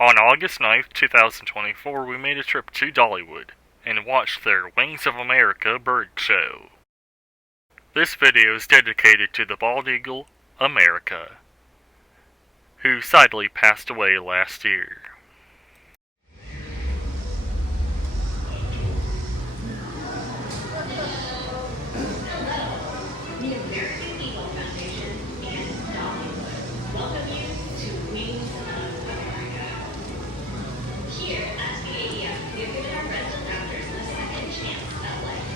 On August 9th, 2024, we made a trip to Dollywood and watched their Wings of America bird show. This video is dedicated to the bald eagle, America, who sadly passed away last year. The American Eagle Foundation and Dollywood welcome you to Wings of America. Here at the AEF, we have given our resident raptors a second chance at life.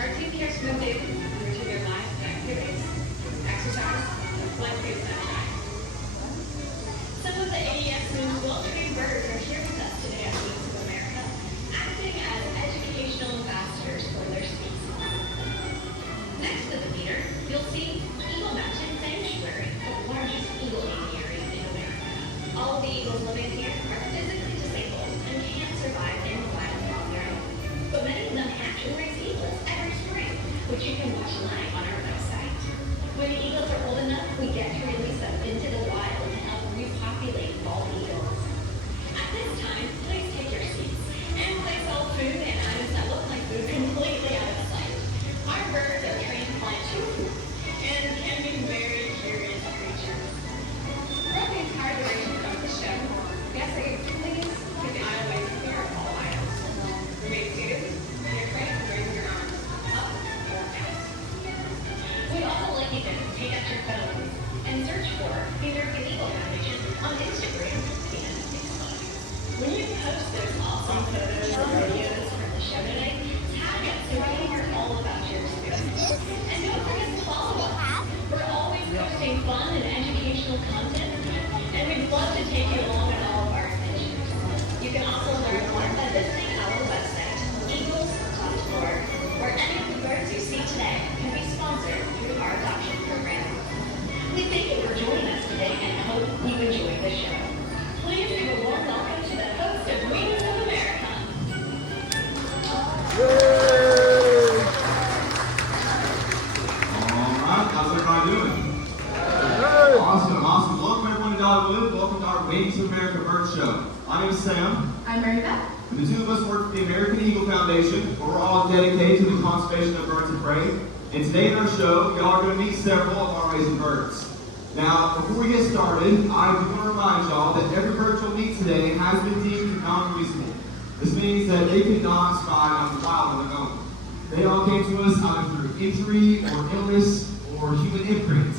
Our team cares for them daily through their lives and activities, exercise, and flight-free sunshine. Some of the AEF's most well-trained birds are here with us today at Wings of America, acting as educational ambassadors for their species. Next to the leader, you'll see Eagle Mountain Sanctuary, the largest eagle aviary in America. All of the eagles living here are physically disabled and can't survive in the wild on their own. But many of them hatch and raise eagles every spring, which you can watch live on our website. When the eagles are old enough, we get to release them into the wild to help repopulate bald eagles. At this time, please take your seats and place all food and items that look like food completely out of sight. Our birds are trained to find food and can be very curious creatures. For the entire duration of the show, we ask that you please keep the aisleways clear of all items. Remain seated in your crate and raise your arms up or down. We'd also like you to take out your phones and search for the American Eagle Foundation on Instagram and Facebook. When you post those awesome photos or videos from the show today, tag us so we can hear all about your experience. And don't forget to follow us. We're always posting fun and educational content, and we'd love to take you along on all of our adventures. You can also learn more by visiting our website, eagles.org, where any of the birds you see today can be sponsored through our adoption program. We thank you for joining us today and hope you enjoy the show. Please give a warm welcome to the host of Wings of America. Alright, how's everybody doing? Awesome. Welcome everyone to Dollywood. Welcome to our Wings of America bird show. My name is Sam. I'm Mary Beth. And the two of us work for the American Eagle Foundation, where we're all dedicated to the conservation of birds of prey. And today in our show, y'all are going to meet several of our amazing birds. Now, before we get started, I do want to remind y'all that every bird you'll meet today has been deemed non-reasonable. This means that they cannot survive on the wild on their own. They all came to us either through injury or illness or human imprint.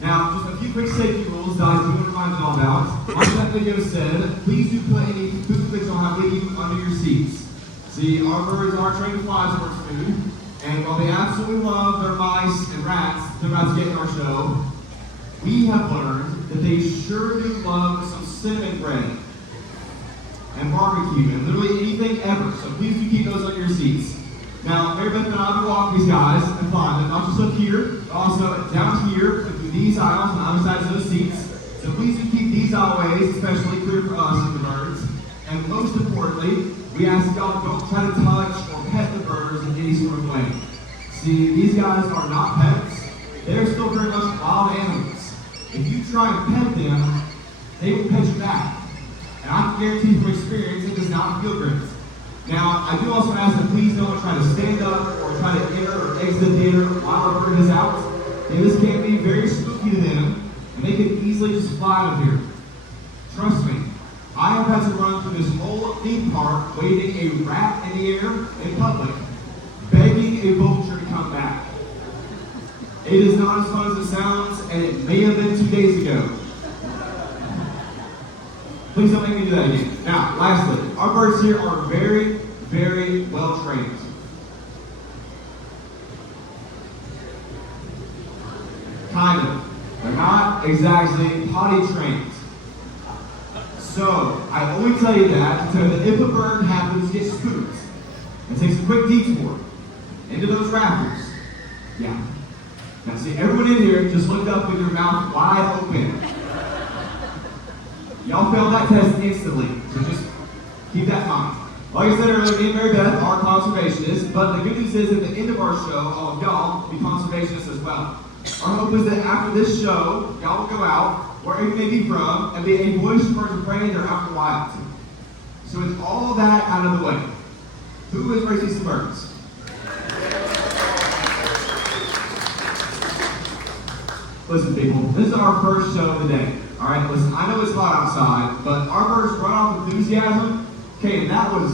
Now, just a few quick safety rules that I do want to remind y'all about. Like that video said, please do put any food that y'all have with you under your seats. See, our birds are trained to fly towards food, and while they absolutely love their mice and rats they're about to get in our show, we have learned that they sure do love some cinnamon bread and barbecue and literally anything ever. So please do keep those under your seats. Now, Mary Beth and I will walk these guys and find them, not just up here, but also down here, through these aisles and other sides of those seats. So please do keep these aisleways especially clear for us and the birds. And most importantly, we ask y'all don't try to touch or pet the birds in any sort of way. See, these guys are not pets. They're still very much wild animals. If you try and pet them, they will pet you back. And I can guarantee from experience it does not feel great. Now, I do also ask that please don't try to stand up or try to enter or exit the theater while a bird is out. And this can be very spooky to them, and they can easily just fly out of here. Trust me, I have had to run through this whole theme park waving a rat in the air in public, begging a vulture to come back. It is not as fun as it sounds, and it may have been 2 days ago. Please don't make me do that again. Now, lastly, our birds here are very, very well trained. Kind of. They're not exactly potty trained. So, I only tell you that to tell you that if a bird happens to get spooked and takes a quick detour into those rafters, yeah. Now see, everyone in here just looked up with your mouth wide open. Y'all failed that test instantly, so just keep that in mind. Like I said earlier, me and Mary Beth are conservationists, but the good news is at the end of our show, all of y'all will be conservationists as well. Our hope is that after this show, y'all will go out wherever you may be from, and be a voice of birds of prey, they're out in the wild. So with all that out of the way, who is raising some birds? Listen, people, this is our first show of the day. All right, listen, I know it's hot outside, but our birds run off enthusiasm. Okay, and that was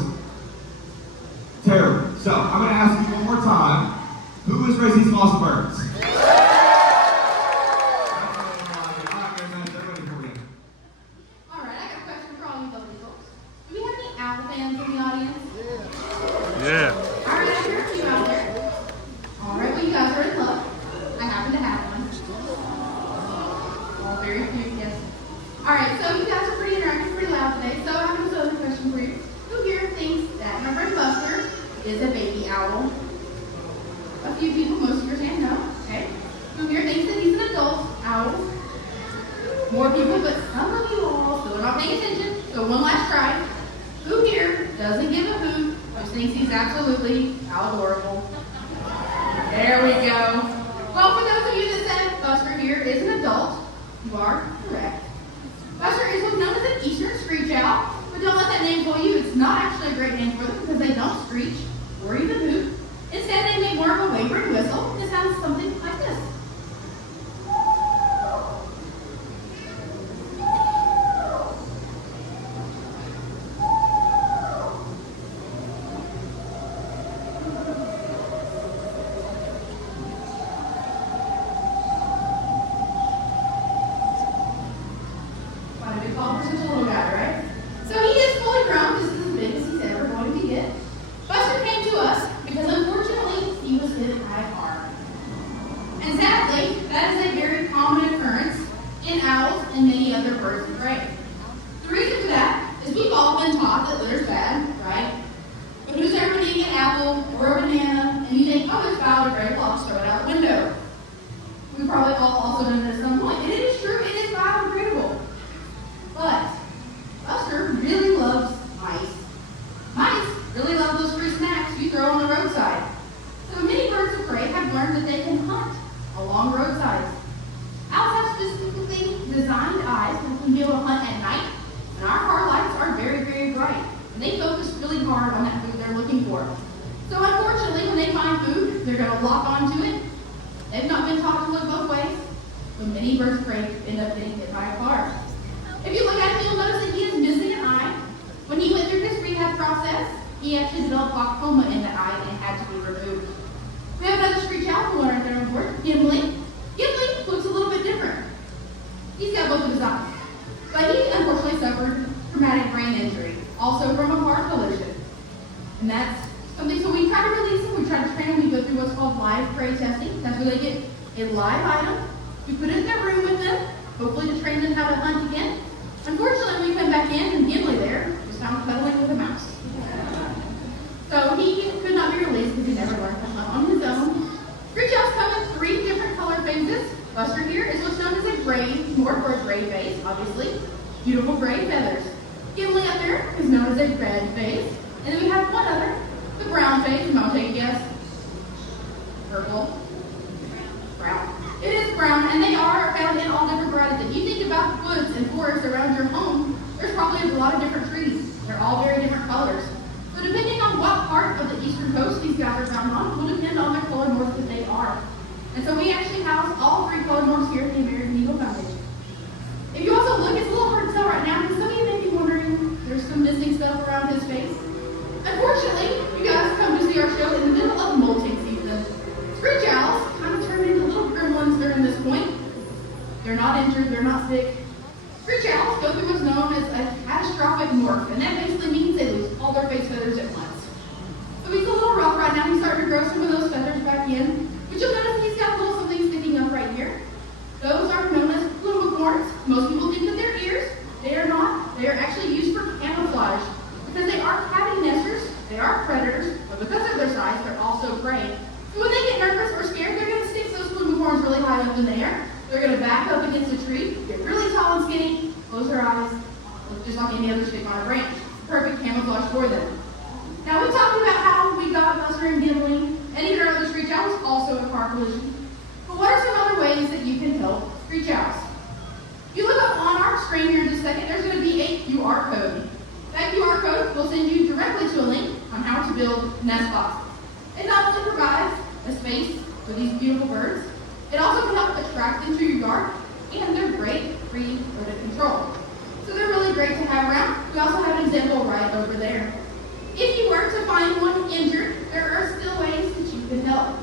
terrible. So I'm going to ask you one more time, who is raising some awesome birds? All right, I got a question for all you lovely folks. Do we have any Apple fans in the audience? Yeah. All right, I hear a few out there. All right, well, you guys are in luck. I happen to have one. All very few, yes. All right, so you guys are pretty interactive, pretty loud today, so I have another question for you. Who here thinks that my friend Buster is a baby owl? A few people, most of your hand, no. Okay. Who here thinks that he's an adult owl? More people, but some of you all still are not paying attention, so one last try. Who here doesn't give a hoot, which thinks he's absolutely adorable? There we go. Well, for those of you that said Buster here is an adult, you are correct. Buster is what's known as an eastern screech owl, but don't let that name fool you. It's not actually a great name for them because they don't screech or even hoot. Instead, they make more of a wavering whistle. It sounds something like this. But what are some other ways that you can help screech owls? You look build nest boxes. It not only provides a space for these beautiful birds, it also can help attract them to your yard, and they're great free rodent control. So they're really great to have around. We also have an example right over there. If you were to find one injured, there are still ways that you can help.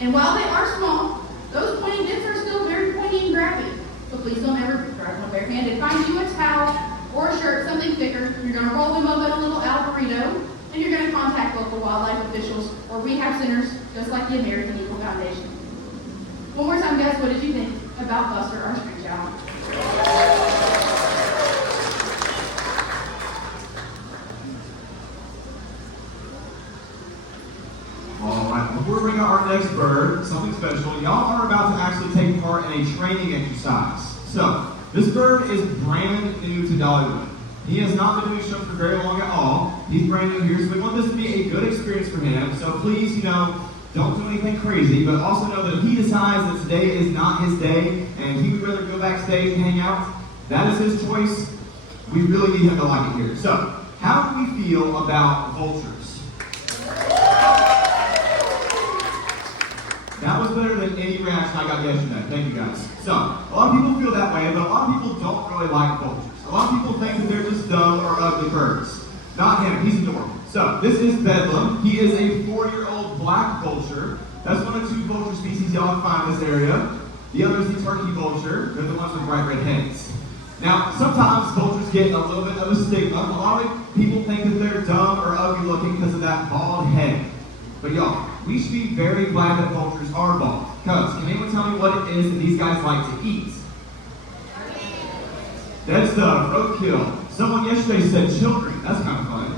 And while they are small, those pointing bits are still very pointy and grabby. So please don't ever grab one barehanded. Find you a towel or a shirt, something thicker. You're going to roll them up in a little Alvarito, and you're going to contact local wildlife officials or rehab centers, just like the American Eagle Foundation. One more time, guys, what did you think about Buster, our screech owl? Alright, before we bring out our next bird, something special, y'all are about to actually take part in a training exercise. So, this bird is brand new to Dollywood. He has not been doing shows for very long at all. He's brand new here, so we want this to be a good experience for him. So please, don't do anything crazy, but also know that if he decides that today is not his day and he would rather go backstage and hang out, that is his choice. We really need him to like it here. So, how do we feel about Vultures? That was better than any reaction I got yesterday. Thank you guys. So, a lot of people feel that way, but a lot of people don't really like vultures. A lot of people think that they're just dumb or ugly birds. Not him, he's adorable. So, this is Bedlam. He is a 4-year-old black vulture. That's one of 2 vulture species y'all can find in this area. The other is the turkey vulture. They're the ones with bright red heads. Now, sometimes vultures get a little bit of a stigma. A lot of people think that they're dumb or ugly looking because of that bald head. But y'all, we should be very glad that vultures are bald. Because, can anyone tell me what it is that these guys like to eat? Dead stuff, roadkill. Someone yesterday said children. That's kind of funny.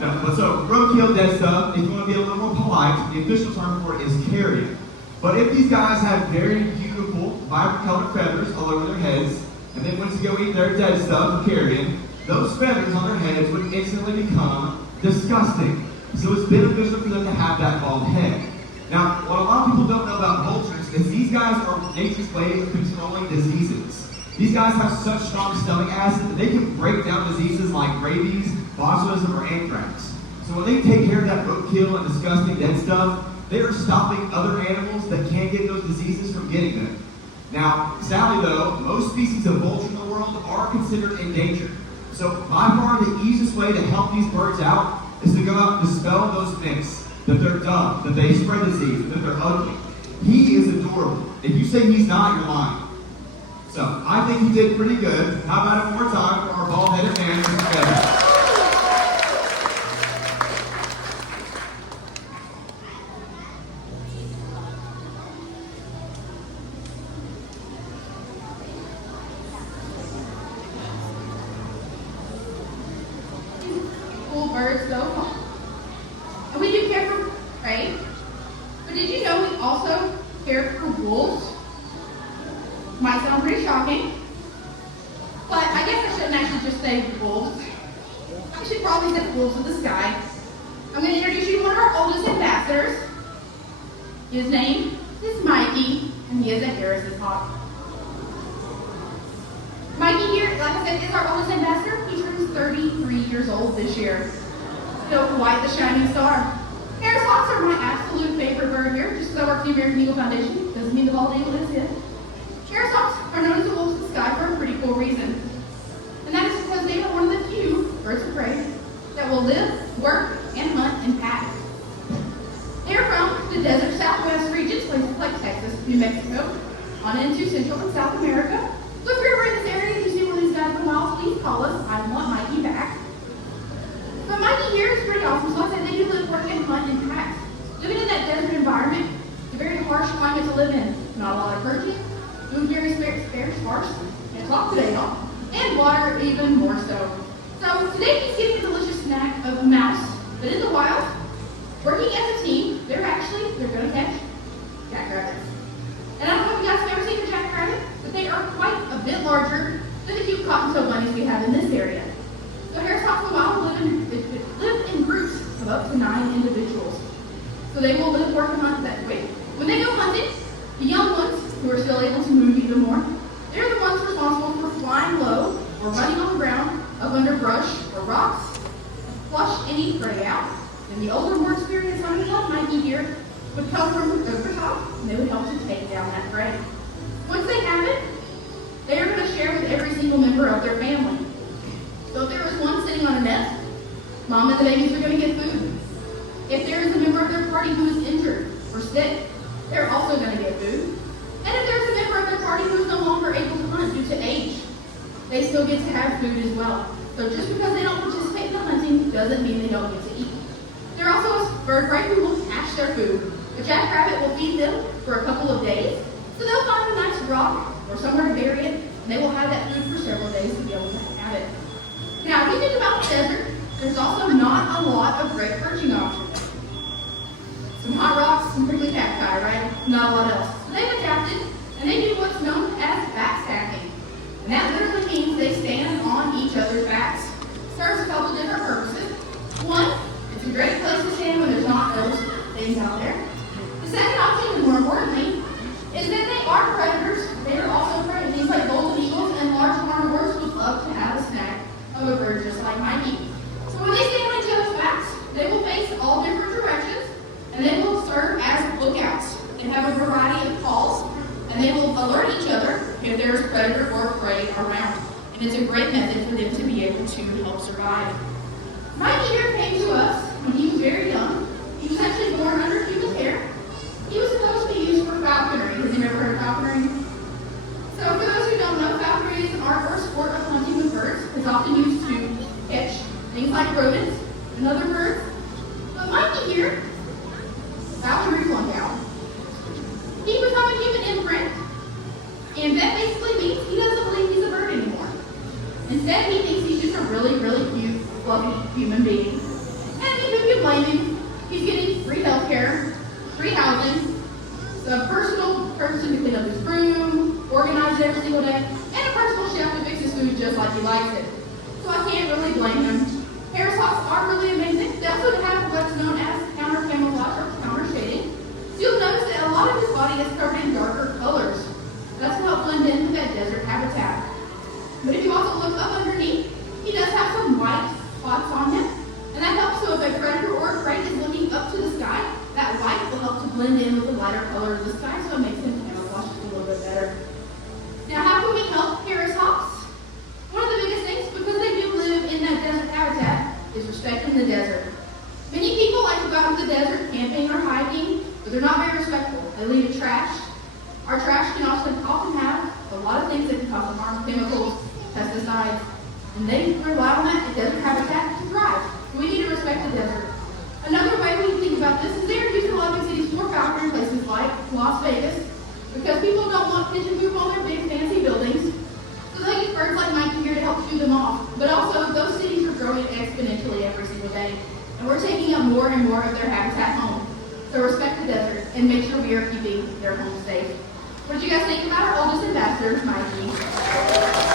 No, but so, roadkill, dead stuff. If you want to be a little more polite, the official term for it is carrion. But if these guys have very beautiful, vibrant colored feathers all over their heads, and then went to go eat their dead stuff, carrion, those feathers on their heads would instantly become disgusting. So it's beneficial for them to have that bald head. Now, what a lot of people don't know about vultures is these guys are nature's way of controlling diseases. These guys have such strong stomach acid that they can break down diseases like rabies, botulism, or anthrax. So when they take care of that roadkill and disgusting dead stuff, they are stopping other animals that can't get those diseases from getting them. Now, sadly though, most species of vulture in the world are considered endangered. So by far the easiest way to help these birds out is to go out and dispel those myths that they're dumb, that they spread disease, that they're ugly. He is adorable. If you say he's not, you're lying. So I think he did pretty good. How about it one more time for our bald-headed man, Mr. Evans? Birds so far. And we do care for prey, but did you know we also care for wolves? Might sound pretty shocking, but I guess I shouldn't actually just say wolves. I should probably say wolves of the sky. I'm going to introduce you to one of our oldest ambassadors. His name is Mikey, and he is a Harris's hawk. Mikey here, like I said, is our oldest ambassador. He turns 33 years old this year. Still quite the shining star. Harris hawks are my absolute favorite bird here, just because I work for the American Eagle Foundation. Doesn't mean the bald eagle is it. Harris hawks are known as the wolves of the sky for a pretty cool reason. And that is because they are one of the few birds of prey that will live, work, and hunt in packs. They are from the desert southwest regions, places like Texas, New Mexico, on into Central and South America. So if you're ever in this area and you see one of these guys in the wild, please call us. I want Mikey back. But Mikey here is pretty awesome. So like I said, they do live, work, and hunt in packs. Living in that desert environment, it's a very harsh climate to live in. Not a lot of protein, food very scarce, sparse, and talk today, y'all. And water even more so. So today he's getting a delicious snack of a mouse. But in the wild, working as a team, they're going to catch jackrabbits. And I don't know if you guys have ever seen a jackrabbit, but they are quite a bit larger than the cute cottontail bunnies we have in this area. So Harris hawks in the wild live in groups of up to 9 individuals. So they will live, work, and hunt that way. When they go hunting, the young ones, who are still able to move even more, they're the ones responsible for flying low or running on the ground, up under brush or rocks, flush any prey out, And the older, more experienced hunters like Mikey here would come from over top, and they would help to take down that prey. Once they have it, they are going to share with every single member of their family. So if there was one sitting on a nest, Mom and the babies are going to get food. If there is a member of their party who is injured or sick, they're also going to get food. And if there's a member of their party who is no longer able to hunt due to age, they still get to have food as well. So just because they don't participate in the hunting doesn't mean they don't get to eat. There are also a bird prey who will cache their food. A jackrabbit will feed them for a couple of days, so they'll find a nice rock or somewhere to bury it, and they will have that food for several days to be able to have it. Now, if you think about the desert, there's also not a lot of great perching options. Some hot rocks, some prickly cacti, right? Not a lot else. So they've adapted, and they do what's known as backstacking. And that literally means they stand on each other's backs. Serves a couple different purposes. One, it's a great place to stand when there's not those things out there. The second option, and more importantly, is that they are predators. They are also prey. Things like golden eagles and large carnivores would love to have a snack of a bird just like Mikey. So when they stand on each other's backs, they will face all different directions, and they will serve as lookouts. They have a variety of calls, and they will alert each other if there is predator or prey around. And it's a great method for them to be able to help survive. Mikey here came to us when he was very young. He was actually born under human care. He was supposed to be used for falconry. Has anyone ever heard of falconry? So for those who don't know, falconry is an art or sport of hunting with birds. It's often used to catch things like rodents and other birds. But Mikey here, falconry flunked out. He became a human imprint, and that basically means he doesn't believe he's a bird anymore. Instead, he thinks he's just a really, really cute, fluffy human being. And who can blame him? He's getting free healthcare, free housing, a personal person to clean up his room, organize it every single day, and a personal chef to fix his food just like he likes it. So I can't really blame him. Harris hawks are really amazing. They also have what's known as counter camouflage or counter shading. So you'll notice that a lot of his body is covered in darker colors. That's to help blend in with that desert habitat. But if you also look up underneath, he does have some white spots on him. And that helps, so if a predator or a prey is looking up to the sky, that white will help to blend in with the lighter color of the sky, so it makes him camouflage just a little bit better. Now, how can we help Harris hawks? One of the biggest things, because they do live in that desert habitat, is respecting the desert. Many people like to go out to the desert camping or hiking, but they're not very respectful. They leave trash. Our trash can often have a lot of things that can cause them harm, chemicals, pesticides, and they rely on that desert habitat to thrive. We need to respect the desert. Another way we think about this is they're used in a lot of big cities for falconry places like Las Vegas, because people don't want pigeon poop on their big fancy buildings. So they use birds like Mikey here to help shoo them off. But also, those cities are growing exponentially every single day, and we're taking up more and more of their habitat home. So respect the desert and make sure we are keeping their homes safe. What did you guys think about our oldest ambassador, Mikey?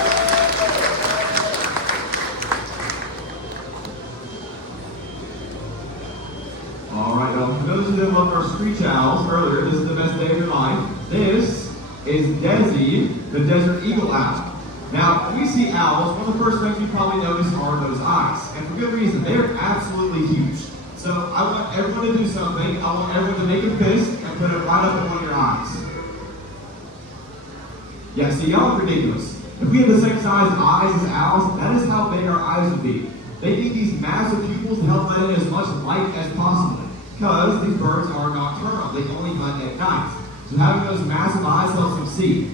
Alright, well, for those of you that loved our screech owls earlier, this is the best day of your life. This is Desi, the desert eagle owl. Now, when we see owls, one of the first things we probably notice are those eyes. And for good reason, they are absolutely huge. So I want everyone to do something. I want everyone to make a fist and put it right up in one of your eyes. Yeah, see, y'all are ridiculous. If we have the same size eyes as owls, that is how big our eyes would be. They need these massive pupils to help let in as much light as possible, because these birds are nocturnal. They only hunt at night. So having those massive eyes helps them see.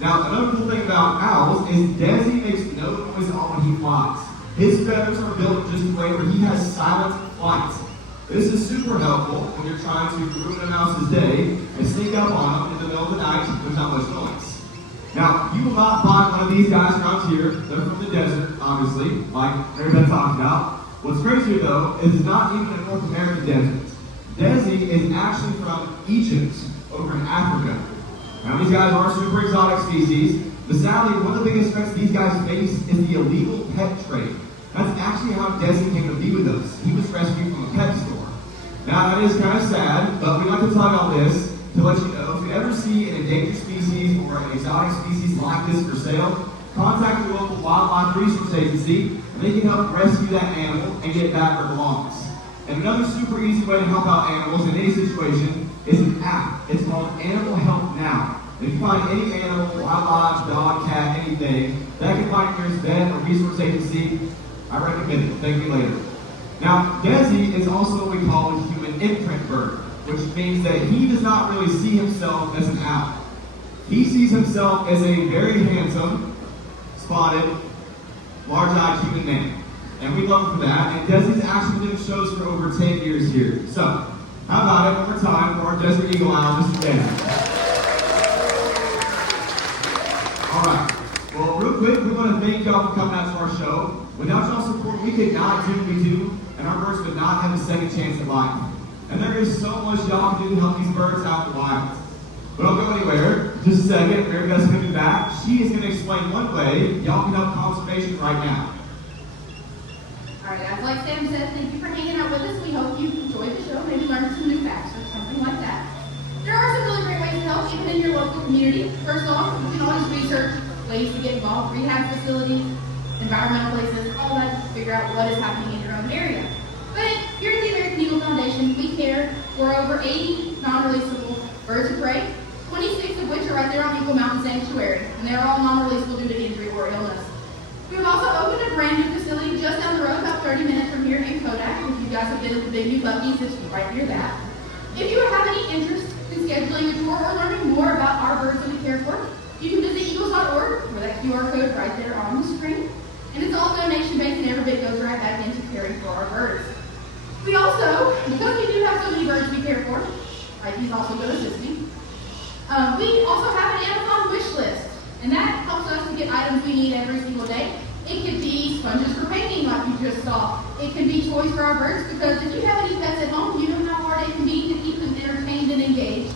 Now, another cool thing about owls is Desi makes no noise at all when he flies. His feathers are built just the way where he has silent flight. This is super helpful when you're trying to ruin a mouse's day and sneak up on them in the middle of the night with not much noise. Now, you will not find one of these guys around here. They're from the desert, obviously, like everybody talked about. What's crazier, though, is it's not even a North American desert. Desi is actually from Egypt, over in Africa. Now, these guys are super exotic species, but sadly, one of the biggest threats these guys face is the illegal pet trade. That's actually how Desi came to be with us. He was rescued from a pet store. Now, that is kind of sad, but we like to talk about this to let you know, if you ever see an endangered species or an exotic species like this for sale, contact your local wildlife resource agency, and they can help rescue that animal and get it back where it belongs. And another super easy way to help out animals in any situation is an app. It's called Animal Help Now. If you find any animal, wildlife, dog, cat, anything, that can find your vet or resource agency, I recommend it. Thank me later. Now, Desi is also what we call a human imprint bird, which means that he does not really see himself as an owl. He sees himself as a very handsome, spotted, large-eyed human man. And we love him for that. And Desi's actually been in shows for over 10 years here. So, how about it one more time for our Desert Eagle Owl, Mr. Desi. Alright, well real quick, we want to thank y'all for coming out to our show. Without y'all's support, we could not do what we do, and our birds would not have a second chance at life. And there is so much y'all can do to help these birds out in the wild. But don't go anywhere. Just a second, Mary Beth's coming back. She is going to explain one way y'all can help conservation right now. Alright guys, like Sam said, thank you for hanging out with us. We hope you enjoyed the show, maybe learned some new facts or something like that. There are some really great ways to help, even in your local community. First off, you can always research ways to get involved, rehab facilities, environmental places, all that to figure out what is happening in your own area. But here at the American Eagle Foundation, we care for over 80 non-releasable birds of prey, 26 of which are right there on Eagle Mountain Sanctuary, and they're all non-releasable due to injury or illness. We have also opened a brand new facility just down the road, about 30 minutes from here in Kodak. If you guys have been at the Big New Bucky's, it's right near that. If you have any interest in scheduling a tour or learning more about our birds that we care for, you can visit eagles.org, where that QR code right there on the screen. And it's all donation-based, and every bit goes right back into caring for our birds. We also, because we do have so many birds we care for, right, he's also going to assist me, we also have an Amazon wish list. And that helps us to get items we need every single day. It could be sponges for painting, like you just saw. It can be toys for our birds, because if you have any pets at home, you know how hard it can be to keep them entertained and engaged.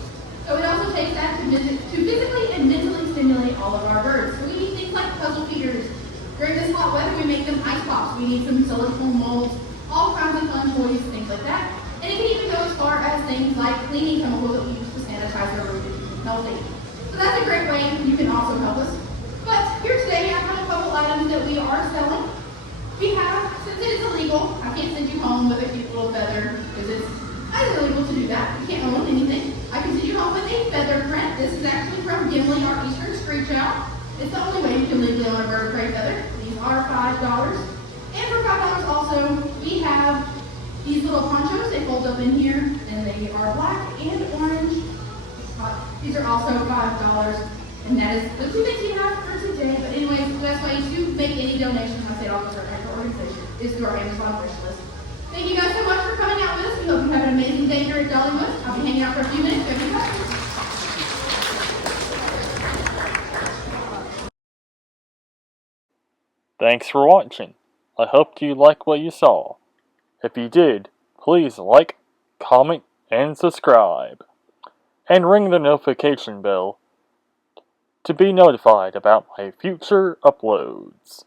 So it also takes that to physically and mentally stimulate all of our birds. So we need things like puzzle feeders. During this hot weather, we make them ice pops. We need some silicone molds, all kinds of fun toys, things like that. And it can even go as far as things like cleaning chemicals that we use to sanitize our room to keep them healthy. So that's a great way you can also help us. But here today, I have a couple items that we are selling. We have, since it is illegal, I can't send you home with a cute little feather, because it's illegal to do that. You can't own anything. I can send you home with a feather print. This is actually from Gimli, our eastern screech owl. It's the only way you can legally own a bird of prey feather. These are $5. And for $5 also, we have these little ponchos. They fold up in here, and they are black and orange. These are also $5, and that is the two things we have for today. But anyways, the best way to make any donation, I say it offers our actual organization, is through our Amazon wish list. Thank you guys so much for coming out with us. We hope you have an amazing day here at Dollywood. I'll be hanging out for a few minutes. If you have any questions. Thanks for watching. I hope you liked what you saw. If you did, please like, comment, and subscribe. And ring the notification bell to be notified about my future uploads.